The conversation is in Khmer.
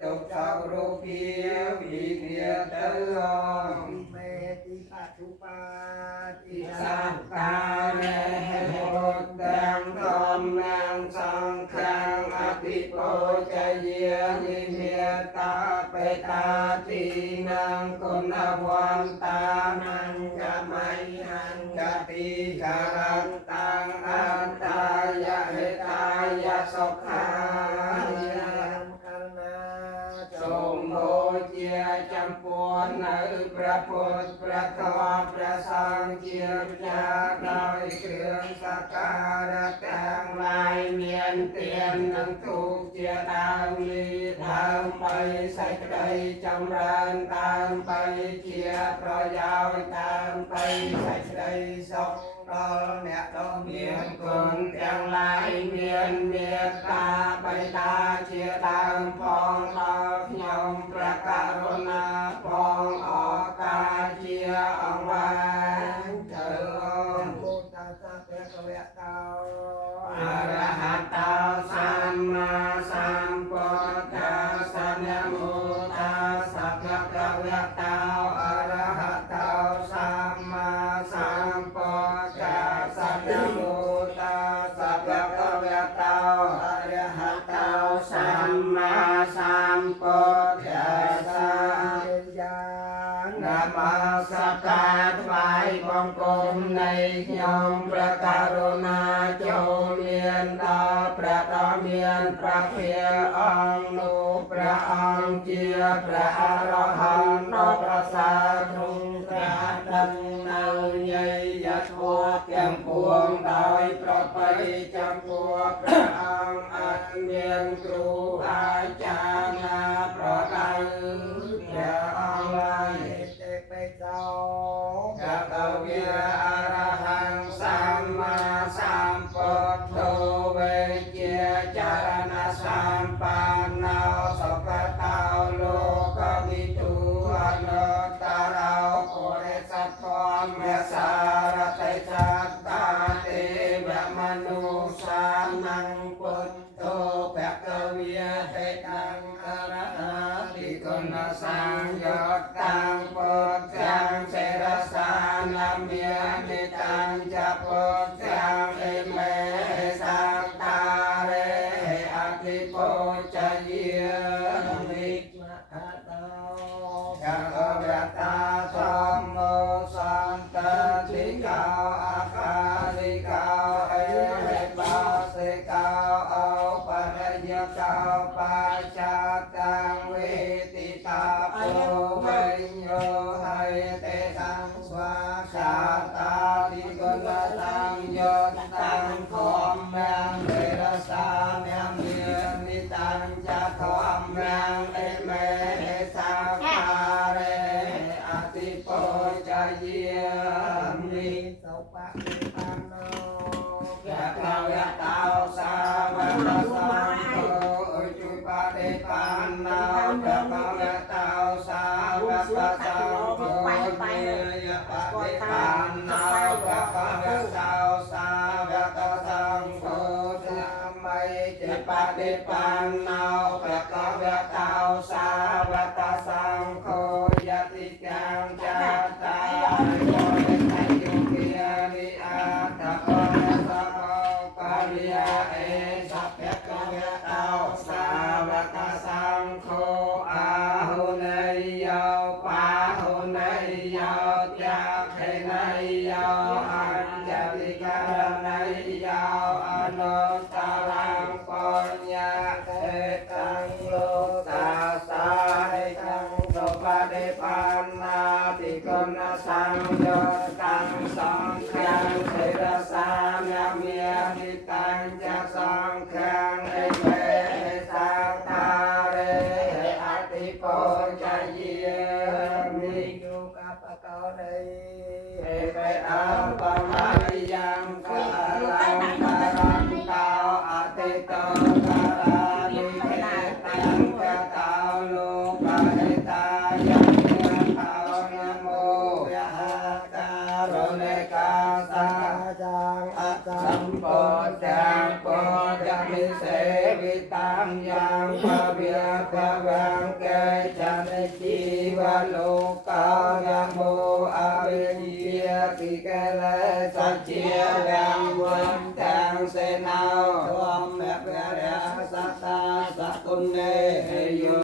tục sau rô kia vì nghĩa tử ông mê ti pa chu pa ti sát ta rê hốt đang thom nang sang khang ati po cha yê ni mê ta pe ta ti nang con awan ta nang ca mai hang ca ti ca rang tang an ta ya he ta ya sok haសូមបូជាចំពោះនៅព្រះពុទ្ធព្រះធម៌ព្រះសង្ឃជាម្ចាស់ដោយគ្រឿងសក្ការៈទាំងឡាយមានទាននិងធូបជាដើមលីដើម្បីសេចក្តីចម្រើនដើម្បីជាប្រយោជន៍ដើម្បីសេចក្តីសុខដល់អ្នកដ៏មានគុណទាំងឡាយមានមេត្តាបិតាជាដើមផងដល់ខ្ញុំព្រះករុណាផងអកាជាអង្វាងទៅអង្គពុទ្ធសាសនាព្រះវៈតោអរហតោសម្មាសម្ពុទ្ធសាសនាមោតាសកកវៈតោអរហតោសម្មាសម្ពុទ្ធសាសនាមោតាសកកវៈតោអរហតោសម្មាសម្ពុទ្ធសានមស្ការថ្វាយបង្គំនៃខ្ញុំព្រះករុណាចូលមានដល់ព្រះដ៏មានព្រះភាអង្គនោះព្រះអង្គជាព្រះអរហន្តដ៏ប្រសើរទ្រង់ត្រាស់ដឹងនៅញយធម៌ទាំងពួងដោយប្រពៃចំពោះព្រះអង្គអត់មានគ្រូអាចារ្យណាប្រដៅព្រះអង្គឡើយទេបេតោកតវិអរហង្គសម្មាសម្ពុទ្ធោវេជាចរណសម្បណ្ណោសុខតោលោកវិទូអនុត្តរោពុរិសធម្មមេសារតិចតាទេវមនុស្សានំពុទ្ធោភគវិហេតាំអរហតិគុណសង្ឃយោតាំពុទ្ធាំសេរសានាមិនិតាំចពុទ្ធាំអេមេសង្តារេអតិពោចយាមិមហតោកកវតាធម្មោសន្តតិកោអកាလိកោអេហេបាសិកោអោបរិយកោបាចាតាំវេតិតាពោវិញ្ញោហេទេតាំស្វាខាតាតិគុណតាំយោតាំខំមាំទេរសាមាំមាននិតាំចធម្មមាំអេមេសាខារេអតិពោចយាមិសុបៈនិបាណោយៈកវៈតោសាវកសង្ឃោជួយបដិបានណោយៈកវៈតោសាវកសង្ឃោយៈបដិបានណោយៈកវៈតោសាវកសង្ឃោដើម្បីជាបដិបានណោយៈកវៈតោសាវកសង្ឃោយតិកាំចាតាយោនិយោគិយានិអាតកោសកោការិយាអេសភគវៈតោសាវកសង្ឃោអាហុនយោបាហុនយោចាខេនយោអញ្ចតិករណយោអនុត្តរំបញ្ញាទេតាំងលោកតា vang kê chan chi va lô ca yang mô a bên chia kỳ kê lê sa chia yang quân ta